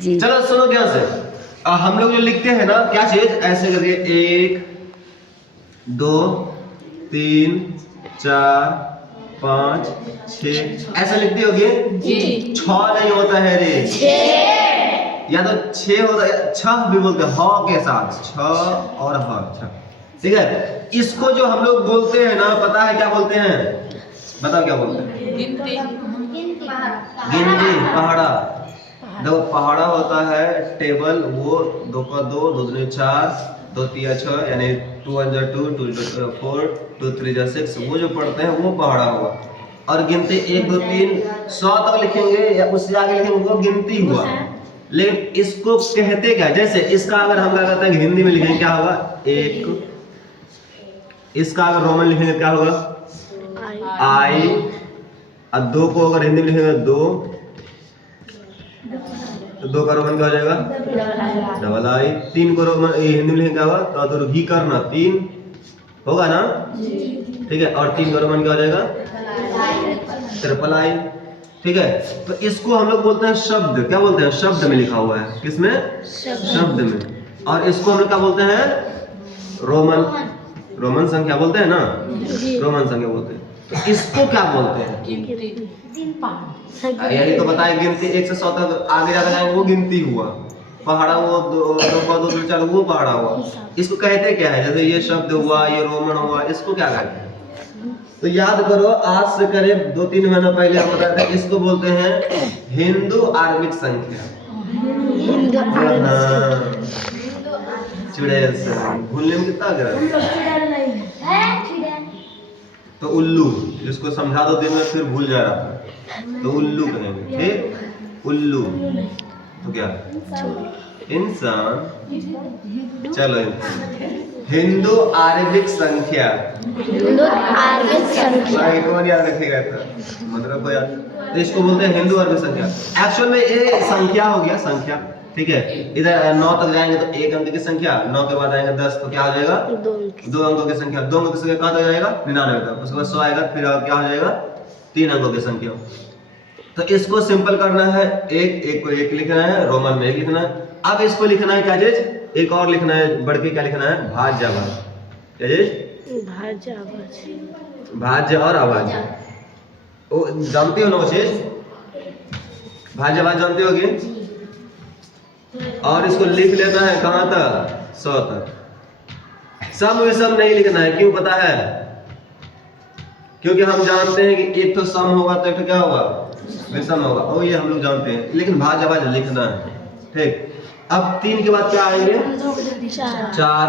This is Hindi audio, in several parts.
जी। चलो सुनो ध्यान से। हम लोग जो लिखते हैं ना क्या चीज ऐसे करके 1 2 3 4 5 6 ऐसा लिखती होगी जी। 6 नहीं होता है रे, 6 या तो 6 होता है, 6 भी बोलते हैं ह के साथ, 6 और ह 6। ठीक है, इसको जो हम लोग बोलते हैं ना पता है क्या बोलते हैं? बताओ क्या बोलते हैं? गिनती पहाड़ा। देखो पहाड़ा होता है टेबल, वो 2 का 2 2 दूनी 4 2 3 6 यानी 2 1 2 2 2 4 2 3 6, वो जो पढ़ते हैं वो पहाड़ा हुआ। और गिनती 1 2 3 100 तक लिखेंगे या उससे आगे लिखेंगे वो गिनती हुआ। लेकिन इसको कहते क्या? जैसे इसका अगर हम क्या कहते हैं हिंदी में लिखेंगे क्या होगा? 1। इसका अगर रोमन लिखेंगे क्या होगा? आई। और 2 को अगर हिंदी में लिखेंगे 2, तो 2 का रोमन क्या हो जाएगा? डबल आई। 3 को रोमन हिंदी में लिखेंगे क्या होगा? तो ही करना 3 होगा ना, ठीक है। और 3 का रोमन क्या हो जाएगा? Triple I. ठीक है, तो इसको हम लोग बोलते हैं शब्द। क्या बोलते हैं? शब्द में लिखा हुआ है। किसमें? शब्द में। और इसको हम लोग क्या बोलते हैं? रोमन। रोमन संख्या बोलते हैं ना, रोमन संख्या बोलते हैं। तो इसको क्या बोलते हैं? यही तो बताए गिनती 1 से 100 तक आगे जाकर जाएंगे वो गिनती हुआ। पहाड़ा वो 2 2 2 4 वो पहाड़ा हुआ। इसको कहते क्या है? जैसे ये शब्द हुआ, ये रोमन हुआ, इसको क्या कहते हैं? तो याद करो, आज से करीब 2-3 महीना पहले हम बताए थे, इसको बोलते हैं हिंदू आरबिक संख्या। चुड़ैल से भूलने में कितना तो उल्लू, जिसको समझा दो दिन में फिर भूल जा रहा था, तो उल्लू कहेंगे। ठीक, उल्लू तो क्या? इंसान। चलो हिंदू आरबिक संख्या। हिंदू आरबिक संख्या कौन याद रखेगा? मतलब को याद। तो इसको बोलते हैं हिंदू आरबिक संख्या। एक्चुअल में ये संख्या हो गया, संख्या। ठीक है, इधर 9 तक जाएंगे तो 1 अंक की संख्या, 9 के बाद आएंगे 10 तो क्या हो जाएगा? 2 अंकों की संख्या। 2 अंकों की संख्या कहाँ तक जाएगा? 99 तक। उसके बाद 100 आएगा, फिर क्या हो जाएगा? 3 अंकों की संख्या। तो इसको सिंपल करना है, एक को 1 लिखना है, रोमन में 1 लिखना है। अब इसको लिखना है क्या चीज? एक और लिखना है, बढ़ के क्या लिखना है? भाज्य आवाज। क्या चीज? भाज्य आवाज। भाज्य और आवाज। वो जानती हो ना वो चीज? भाज्य आवाज जानती होगी। और इसको लिख लेना है कहां तक? 100 तक। सम विषम नहीं लिखना है। क्यों पता है? क्योंकि हम जानते हैं कि एक तो सम होगा तो एक तो क्या होगा? विषम होगा। और ये हम लोग जानते हैं, लेकिन भाज्य आवाज लिखना है। ठीक, अब 3 के बाद क्या आएंगे? 4।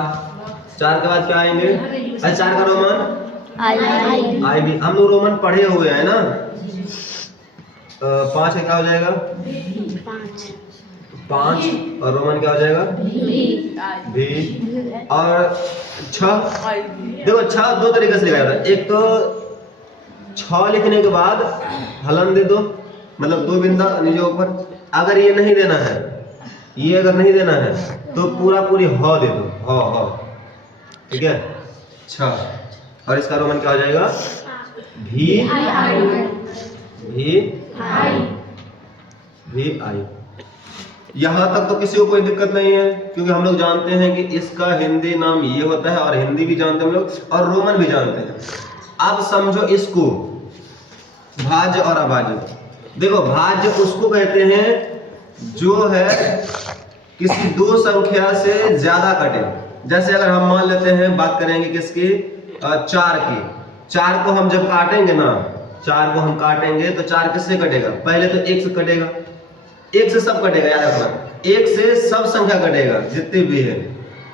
4 के बाद क्या आएंगे? अच्छा, 4 का रोमन आई भी। हम लोग रोमन पढ़े हुए हैं ना। 5 का क्या हो जाएगा? 5 और रोमन क्या हो जाएगा? भी। और 6, देखो 6 दो तरीके से लिखा जाता है। एक तो 6 लिखने के बाद हलन दे दो, मतलब 2 बिंदा नीचे ऊपर। अगर ये नहीं देना है, ये अगर नहीं देना है तो पूरा पूरी ह दे दो, ह। ठीक है, 6। और इसका रोमन क्या हो जाएगा? भी आई। यहां तक तो किसी को कोई दिक्कत नहीं है, क्योंकि हम लोग जानते हैं कि इसका हिंदी नाम ये होता है, और हिंदी भी जानते हैं हम लोग, और रोमन भी जानते हैं। अब समझो इसको भाज्य और अभाज्य। देखो, भाज्य उसको कहते हैं जो है किसी 2 संख्या से ज्यादा कटे। जैसे अगर हम मान लेते हैं, बात करेंगे किसकी? 4 की। 4 को हम जब काटेंगे ना, 4 को हम काटेंगे तो 4 किससे कटेगा? पहले तो 1 से कटेगा। 1 से सब कटेगा, याद रखना। 1 से सब संख्या कटेगा जितनी भी है।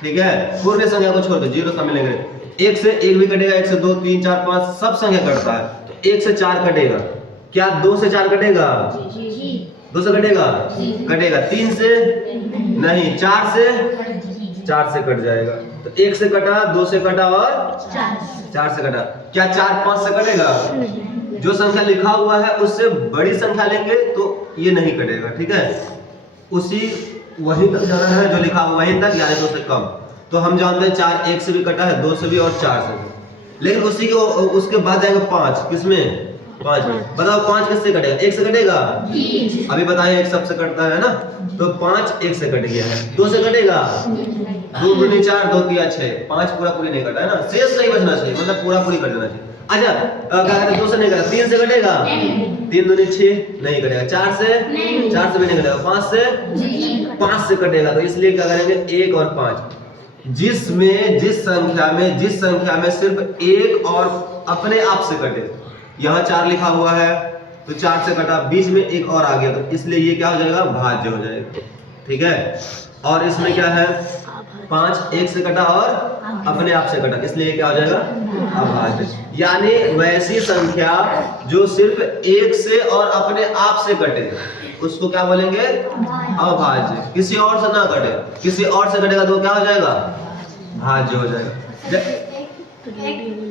ठीक है, पूर्ण संख्या को छोड़ दो, 0 शामिल लेंगे। 1 से 1 भी कटेगा, 1 से 2 3 4 5 सब संख्या कटता है। तो 1 से 4 कटेगा। क्या 2 से 4 कटेगा? 2 से कटेगा? कटेगा। 3 से नहीं, 4 से कट जाएगा। तो 1 से कटा, 2 से कटा और 4 से कटा। क्या 4 5 से कटेगा? जो संख्या लिखा हुआ है उससे बड़ी संख्या लेंगे तो ये नहीं कटेगा। ठीक है, उसी वहीं तक जाना है जो लिखा हुआ वहीं तक, यानी 2 से कम। तो हम जानते हैं 4 1 से भी कटा है, 2 से भी और 4 से भी। लेकिन उसी के उसके बाद जाएंगे 5, किसमें? 5। बताओ 5 किससे कटेगा? 1 से कटेगा। अभी बताए 1 सबसे कटता है ना, तो 5 1 से कट गया है। 2 से कटेगा, 2 दूनी 4, 2 तिया 6, 5 पूरा पूरी नहीं कटा है ना, शेष नहीं बचना चाहिए, मतलब पूरा पूरी कट जाना चाहिए। अच्छा क्या कहते हैं 2 से नहीं कटा, 3 से कटेगा, 3 दूनी 6 नहीं कटेगा, 4 से भी नहीं कटेगा, 5 से कटेगा। तो इसलिए क्या करेंगे 1 और 5, जिस संख्या में सिर्फ 1 और अपने आप से कटे। यहाँ 4 लिखा हुआ है तो 4 से कटा, बीच में 1 और आ गया, तो इसलिए ये क्या हो जाएगा? भाज्य हो जाएगा। ठीक है। और इसमें क्या है? 5 1 से कटा और अपने आप से कटा, इसलिए क्या हो जाएगा? अभाज्य। यानी वैसी संख्या जो सिर्फ 1 से और अपने आप से कटे उसको क्या बोलेंगे? अभाज्य। किसी और से ना कटे, किसी और से कटेगा तो क्या हो जाएगा? भाज्य हो जाएगा।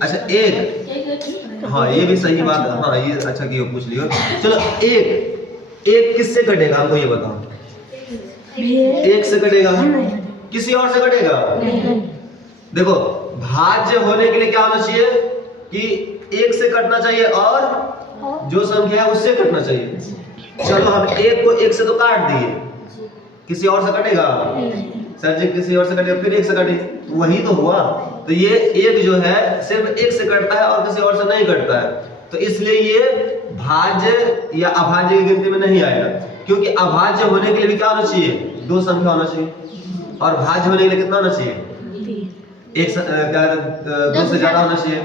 अच्छा 1, हाँ ये भी सही बात है, हाँ ये अच्छा किया पूछ लियो। चलो 1 किससे कटेगा हमको ये बताओ? 1 से कटेगा, किसी और से कटेगा? देखो भाज्य होने के लिए क्या होना चाहिए कि 1 से कटना चाहिए और जो संख्या है उससे कटना चाहिए। चलो हम 1 को 1 से तो काट दिए, किसी और से कटेगा? सर जी किसी और से कटेगा, फिर 1 से कटे, वही तो हुआ। तो ये 1 जो है सिर्फ 1 से कटता है और किसी और से नहीं कटता है, तो इसलिए ये भाज्य या अभाज्य की गिनती में नहीं आएगा। क्योंकि अभाज्य होने के लिए भी क्या होना चाहिए? 2 संख्या होना चाहिए, और भाज्य होने के लिए कितना होना चाहिए? 2 से ज्यादा होना चाहिए।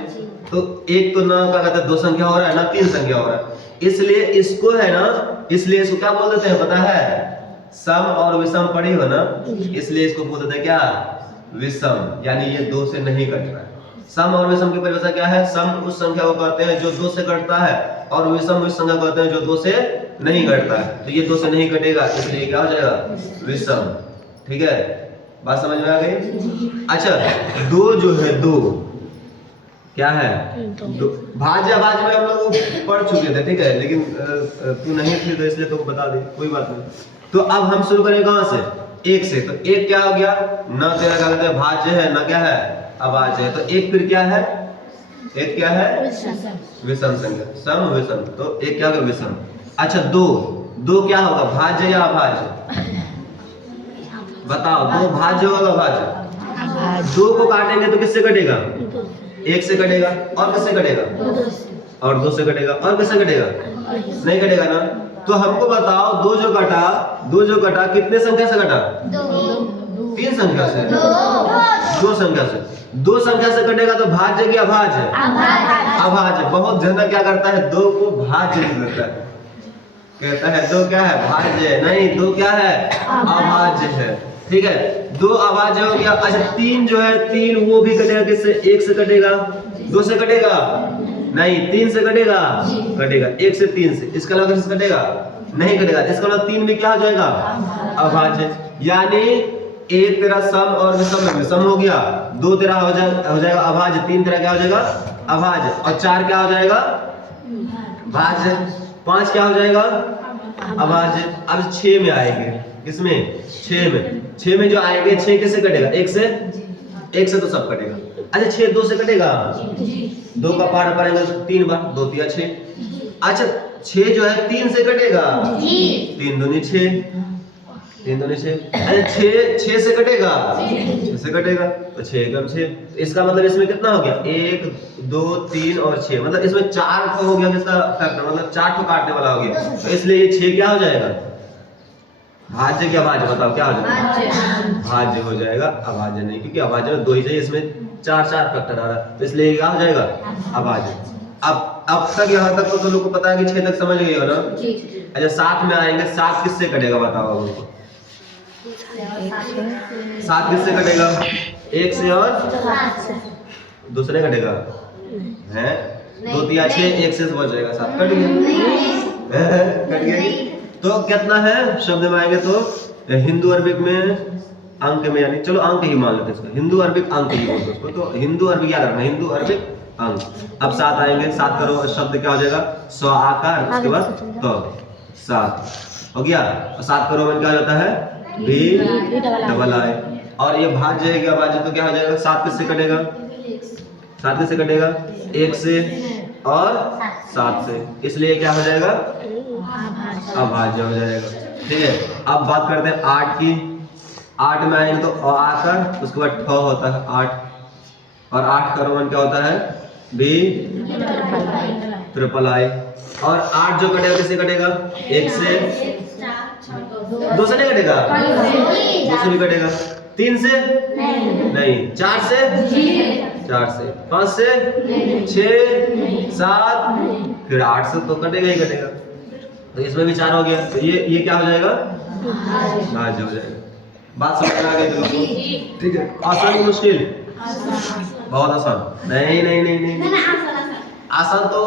तो 1 तो ना क्या कहते हैं 2 संख्या हो रहा है ना 3 संख्या हो रहा है, इसलिए इसको है ना, इसलिए इसको क्या बोल देते हैं पता है? सम और विषम पढ़ी हो ना, इसलिए इसको बोल देते हैं क्या? विषम। यानी ये 2 से नहीं कट रहा है। सम और विषम की परिभाषा क्या है? सम उस संख्या को कहते हैं जो 2 से कटता है, और विषम उस संख्या को कहते हैं जो 2 से नहीं कटता है। तो ये 2 से नहीं कटेगा, इसलिए क्या हो जाएगा? विषम। ठीक है, बात समझ में आ गई? अच्छा 2 जो है 2 क्या है? भाज्य अभाज्य में हम लोग पढ़ चुके थे, ठीक है, लेकिन तू नहीं थी तो इसलिए तो बता दे, कोई बात नहीं। तो अब हम शुरू करें कहां से? 1 से। तो 1 क्या हो गया? न तेरा क्या कहते हैं भाज्य है, न क्या है? अभाज्य है। तो 1 फिर क्या है? 1 क्या है? विषम संख्या, सम विषम। तो 1 क्या होगा? विषम। अच्छा 2 क्या होगा? भाज्य या अभाज्य? बताओ, 2 भाज्य होगा अभाज्य? 2 को काटेंगे तो किससे कटेगा? 1 से कटेगा, और किससे कटेगा? और 2 से कटेगा, और किससे कटेगा? नहीं कटेगा ना। तो हमको बताओ 2 जो कटा कितने संख्या से कटा? 3 संख्या से, 2 संख्या से। 2 संख्या से कटेगा तो भाज्य की अभाज्य? अभाज्य। बहुत ज्यादा क्या करता है? 2 को भाज्य लिख देता है, कहता है 2 क्या है? भाज्य। नहीं, 2 क्या है? अभाज्य है। ठीक है, 2 अभाज्य हो गया। अच्छा 3 जो है 3 वो भी कटेगा किससे? 1 से कटेगा, 2 से कटेगा नहीं, 3 से कटेगा, कटेगा 1 से 3 से। इसके अलावा किससे कटेगा? नहीं कटेगा। इसके अलावा 3 भी क्या हो जाएगा? अभाज्य। यानी 1 तेरा सम और विषम हो गया, 2 तेरा हो जाएगा अभाज्य, 3 तेरा क्या हो जाएगा? अभाज्य, और 4 क्या हो जाएगा? भाज्य, 5 क्या हो जाएगा? अभाज्य। अब 6 में आएंगे, किसमें? 6 में जो आएंगे 6 किससे कटेगा? 1 से तो सब कटेगा। अच्छा 6 2 से कटेगा, 2 का पार पड़ेगा तो 3 बार, 2 तिया 6। अच्छा 6 जो है 3 से कटेगा, 3 दूनी 6, 3 दूनी 6। अच्छा 6 से कटेगा, 6 से कटेगा तो 6 एकम 6। इसका मतलब इसमें कितना हो गया? 1 2 3 और 6, मतलब इसमें 4 हो गया किसका फैक्टर, मतलब 4 ठो काटने वाला हो गया। तो इसलिए ये 6 क्या हो जाएगा? भाज्य क्या भाज्य? बताओ क्या हो जाएगा? भाज्य हो जाएगा, अभाज्य नहीं, क्योंकि अभाज्य में 2 ही चाहिए, इसमें 4 फैक्टर आ रहा है, तो इसलिए क्या हो जाएगा? अभाज्य। अब तक यहाँ तक तो लोगों को पता है कि 6 तक समझ गए हो ना? अच्छा 7 में आएंगे, 7 किससे कटेगा बताओ हमको? 7 किससे कटेगा? 1 से और दूसरे कटेगा है, 2 तिया 6, 1 से बच जाएगा 7, कट गया, कट गया। तो कितना है? शब्द में आएंगे तो हिंदू अरबिक में अंक में, यानी चलो अंक ही मान लेते हैं इसको, हिंदू अरबिक अंक ही बोलते हैं उसको। तो हिंदू अरबिक क्या करना है? हिंदू अरबिक अंक। अब 7 आएंगे, 7 करो शब्द क्या हो जाएगा? 100 आकार, उसके बाद तो 7 हो गया। और 7 करो में क्या जाता है? B double I. और ये भाज्य है क्या? भाज्य तो क्या हो जाएगा? 7 किससे कटेगा? 7 किससे कटेगा? 1 से, और 7 से, इसलिए क्या हो जाएगा? अभाज्य हो जाएगा। ठीक है, अब बात करते हैं 8 की। 8 में आएंगे तो अ आकर उसके बाद ठ होता है 8, और 8 का रोमन क्या होता है? B triple I. और 8 जो कटेगा किससे कटेगा? 1 से, 2 से नहीं कटेगा, 2 से भी कटेगा, 3 से नहीं, 4 से, 4 से, 5 से, 6, 7, फिर 8 से तो कटेगा ही कटेगा, तो इसमें भी 4 हो गया, तो ये क्या हो जाएगा? भाज्य हो जाएगा। बात समझ में आ गई तुमको? ठीक है, आसान की मुश्किल? बहुत आसान। नहीं नहीं नहीं नहीं, नहीं। आसान तो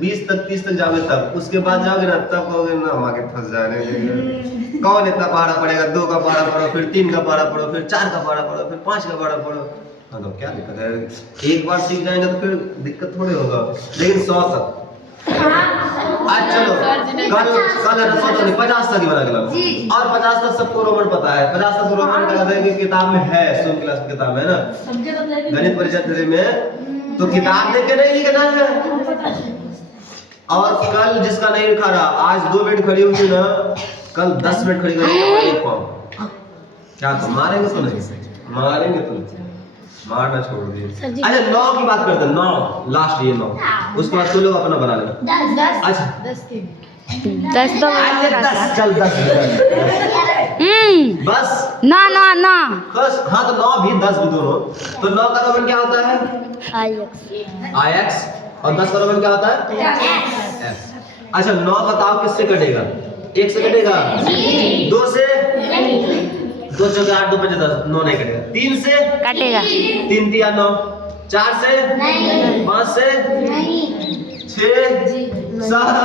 20 तक 30 तक जाओगे तब, उसके बाद जाओगे ना तब कहोगे ना हम आगे फंस जा रहे हैं। कौन इतना पहाड़ा पड़ेगा? 2 का पहाड़ा पढ़ो, फिर 3 का पहाड़ा पढ़ो, फिर 4 का पहाड़ा पढ़ो, फिर 5 का पहाड़ा पढ़ो। हाँ तो क्या दिक्कत है? एक बार सीख जाएंगे तो फिर दिक्कत थोड़ी होगा, लेकिन 100 तक। आज चलो कल 100 तक 50 तक ही बना के, और 50 तक सबको रोमन पता है। 50 तक रोमन का किताब में है, 100 क्लास की किताब है ना, गणित परिचय में, तो किताब देख के नहीं लिखना है। और कल जिसका नहीं लिखा रहा, आज 2 मिनट खड़ी हुई ना, कल 10 मिनट खड़ी करेंगे, क्या तो मारेंगे? तो नहीं मारेंगे, तो मारना छोड़ दिए। अच्छा 9 की बात करते हैं, 9 लास्ट, ये 9, उसके बाद तो लोग अपना बना लेना। अच्छा 10 तो 10 चल 10 बस ना ना ना बस। हाँ तो 9 भी 10 भी दोनों। तो 9 का रोमन क्या होता है? IX, और 10 का रोमन क्या होता है? F। अच्छा 9 बताओ किससे कटेगा? 1 से कटेगा, 2 से, 2 चौके 8, 2 पंजे 10, 9 नहीं कटेगा। 3 से कटेगा, 3 तिया 9, 4 से, 5 से, 6, 7,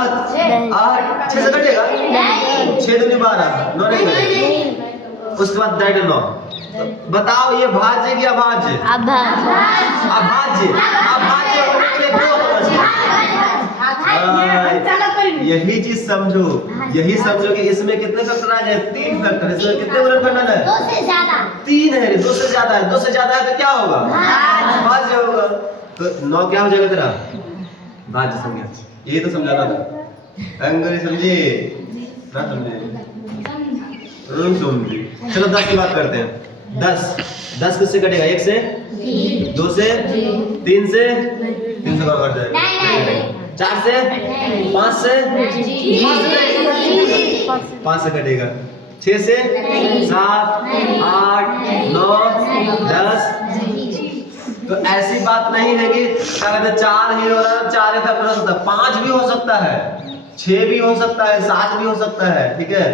8, 6 से कटेगा, 6 दूनी 12, 9 नहीं कटेगा। उसके बाद डायरेक्ट 9। बताओ ये भाज्य की अभाज्य? अभाज्य। अभाज्य होने के लिए 2 होना चाहिए। यही चीज समझो, यही समझो कि इसमें कितने फैक्टर आ जाए? 3 फैक्टर। इसमें कितने गुणनखंड है? 2 से ज्यादा। 3 है, 2 से ज्यादा है। 2 से ज्यादा है तो क्या होगा? भाज्य होगा। तो 9 क्या हो जाएगा तेरा? भाज्य संज्ञा। ये तो समझाना था, अंग्रेजी समझे ना? समझे? समझे। चलो 10 की बात करते हैं। 10 किससे कटेगा? 1 से, 2 से, 3 से, 3 से कट जाएगा, 4 से, 5 से, 5 से कटेगा, 6 से, 7, 8, 9, 10। तो ऐसी बात नहीं है कि क्या कहते हैं 4 ही हो रहा है, 4 ही फैक्टर हो सकता है, 5 भी हो सकता है, 6 भी हो सकता है, 7 भी हो सकता है। ठीक है,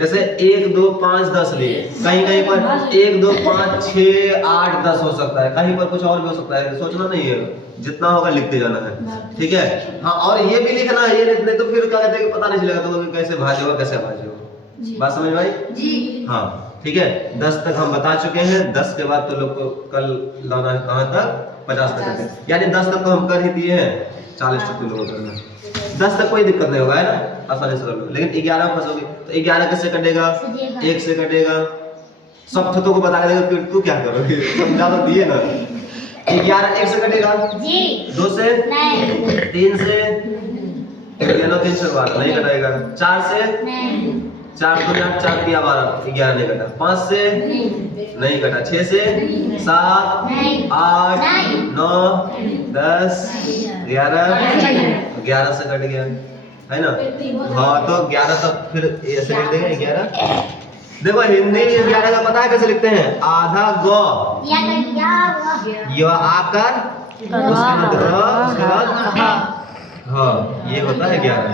जैसे 1, 2, 5, 10 लिए, कहीं कहीं पर 1, 2, 5, 6, 8, 10 हो सकता है, कहीं पर कुछ और भी हो सकता है। सोचना नहीं है, जितना होगा लिखते जाना है। ठीक है, हाँ, और ये भी लिखना है, ये नहीं तो फिर क्या कहते हैं कि पता नहीं चलेगा तो कैसे भाज्य होगा, कैसे अभाज्य होगा। बात समझ में आई? जी हाँ। ठीक है, 10 तक हम बता चुके हैं। 10 के बाद तो लोग को कल लाना है कहाँ तक? 50 तक, यानी 10 तक तो हम कर ही दिए हैं, 40 तक लोग करना। 10 तक कोई दिक्कत नहीं होगा, है ना, आसानी से कर लो। लेकिन 11 फंसोगे तो 11 किससे कटेगा? 1 से कटेगा। सब थतों को बता देगा, फिर तू क्या करोगे? समझा तो दिए ना। 11 1 से कटेगा, 2 से, 3 से, 3 से बात नहीं कटेगा, 4 से, 4 2 8, 4 3 12, 11 नहीं कटा, 5 से नहीं कटा, 6 से, 7, 8, 9, 10, 11 से कट गया, है ना। हाँ तो 11 तक फिर ऐसे लिख देंगे 11। देखो हिंदी में 11 का पता है कैसे लिखते हैं? आधा ग, य आकर, उसके बाद हाँ, ये होता है 11।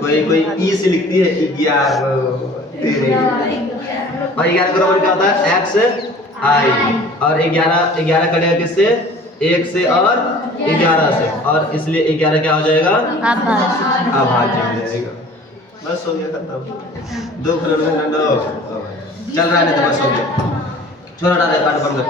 कोई ई से लिखती है 11, और 11 का रोमन क्या होता है? एक्स आई, और 11 कटेगा किससे? 1 से और 11 से, और इसलिए 11 क्या हो जाएगा? अभाज्य हो जाएगा। बस हो गया, खत्म। 2 चल रहा है, नहीं तो बस हो गया। छोड़ा डाले, काट बंद कर।